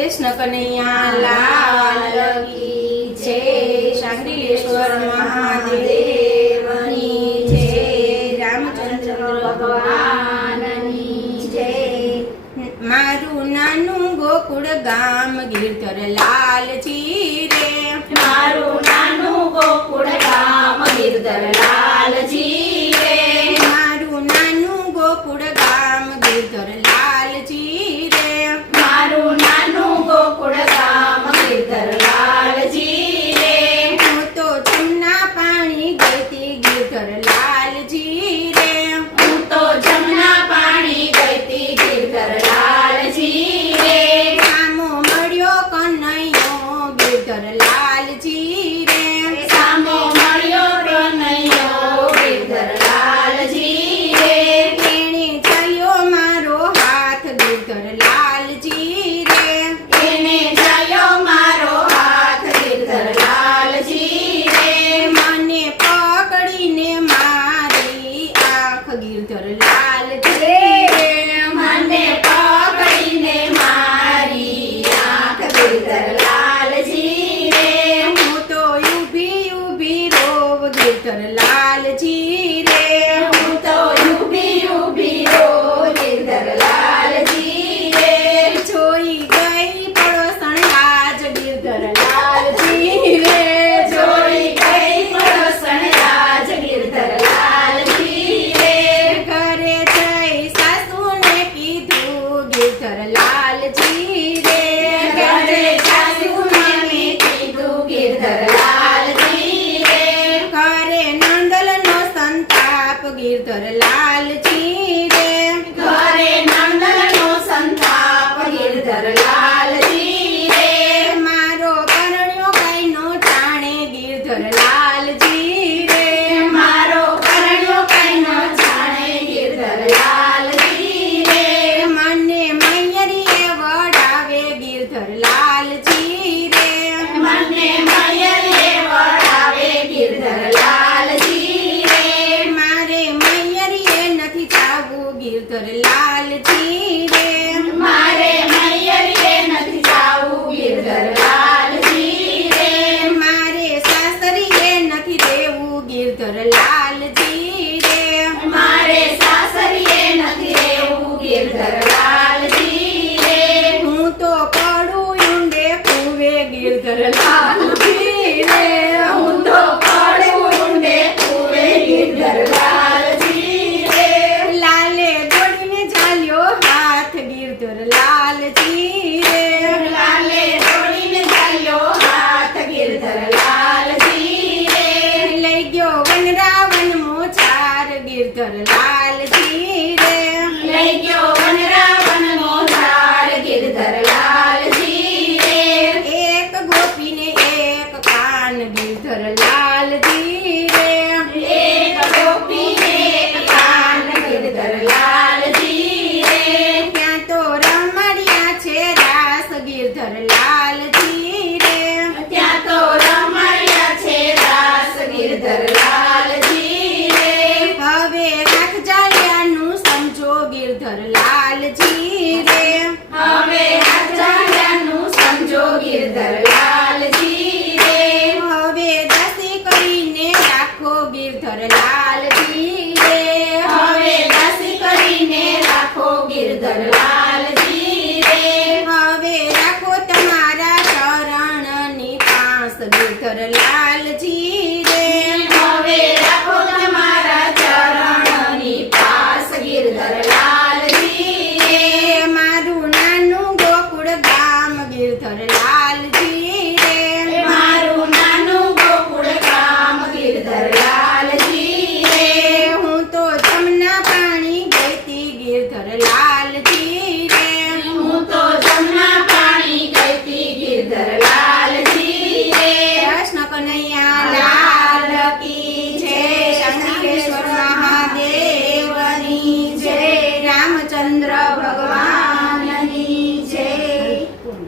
કૃષ્ણ કનૈયા લાલ કી જય, શાંતિલેશ્વર મહાદેવની જય, રામચંદ્ર ભગવાનની જય। મારું નાનું ગોકુળ ગામ ગિરધર લાલજી રે, મારું નાનું ગોકુળ ગામ ગિરધર લાલજી રે, મારું નાનું ગોકુળ ગામ ગિરધર લાલજી રે, મારું નાનું ગોકુળ ગામ ગિરધર લાલજી રે, હું તો જમના પાણી ગઈતી ગિરધર લાલજી રે, હું તો જમના પાણી ગઈતી ગિરધર લાલજી રે, સામો મળ્યો કનૈયો ગિરધર લાલજી રે, સામો મળ્યો કનૈયો ગિરધર લાલજી રે, તેણે ચાલ્યો મારો હાથ ગિરધર લાલજી રે, એને ચાલ્યો મારો હાથ ગિરધર લાલજી રે, મને પકડીને મારી આંખ ગિરધર લાલજી રે, મને પકડીને મારી આંખ ગિરધર લાલજી રે, હું તો ઊભી ઊભી રોવ ગિરધર લાલજી રે, હું તો ઊભી ઊભી રોઉં ગિરધર લાલજી રે, જોઈ ગઈ પડોસણ લાજ ગિરધર લાલજી રે, જોઈ ગઈ પડોસણ રાજ ગિરધર લાલજી રે, ઘરે જઈ સાસુને કીધું ગિરધર લાલજી રે, ઘરે સાસુને મેં કીધું ગિરધર લાલજી રે, ઘરે નંદલનો સંતાપ ગિરધર લાલજી રે, ઘરે નંદનનો સંતાપ ગિરધર લાલજી રે, મારો પરણ્યો કઈનો જાણે ગિરધર લાલજી રે, મારો પરણ્યો કઈનો જાણે ગિરધર લાલજી રે, મને મૈયરીએ વડાવે ગિરધર લાલજી રે, મને મયરે વળાવે ગિરધર લાલજી રે, મારે મૈયરીએ નથી જાવું ગિરધર લાલજી રે, મારે મયરે નથી જાવું ગિરધર લાલજી રે, મારે સાસરીએ નથી રહેવું ગિરધર લાલજી રે, મારે સાસરીએ નથી રહેવું ગિરધર લાલજી રે, હું તો પડું ઊંડે કૂવે ગિરધર લાલજી રે, હું તો પડું ઊંડે કૂવે ગિરધર લાલજી રે, લાલે દોડીને ચાલ્યો હાથ ગિરધર લાલજી રે, લાલે દોડીને ચાલ્યો હાથ ગિરધર લાલજી રે, લઈ ગયો વનરાવન મોચાર ગિરધર લાલજી રે, લઈ ગયો વનરાવનનો ઝાડ ગિરધર લાલજી રે, એક ગોપીને એક કાન ગિરધર લાલજી રે, એક ગોપીને એક કાન ગિરધર લાલજી રે, ત્યાં તો રમણિયા છે રાસ ગિરધર લાલજી રે, ત્યાં તો રમણ્યા છે રાસ ગિરધર લાલજી રે, હવે હાથ જાળિયાનું સમજો ગિરધર લાલજી રે, હવે આચાર્યનું સમજો ગિરધર લાલજી રે, હવે દાસી કરીને રાખો ગિરધર લાલજી રે, હવે દાસી કરીને રાખો ગિરધર લાલજી રે, હવે રાખો તમારા શરણની પાસ ગિરધર લાલજી રે, હવે રાખો તમારા ચરણની પાસ ગિરધર લાલજી રે, મારું નાનું ગોકુળ ગામ ગિરધર લાલજી રે, મારું નાનું ગોકુળ ગામ ગિરધર લાલજી રે, હું તો જમના પાણી ગઈતી ગિરધર લાલજી રે, હું તો જમના પાણી ગઈતી ગિરધર લાલજી રે, કૃષ્ણ કનૈયા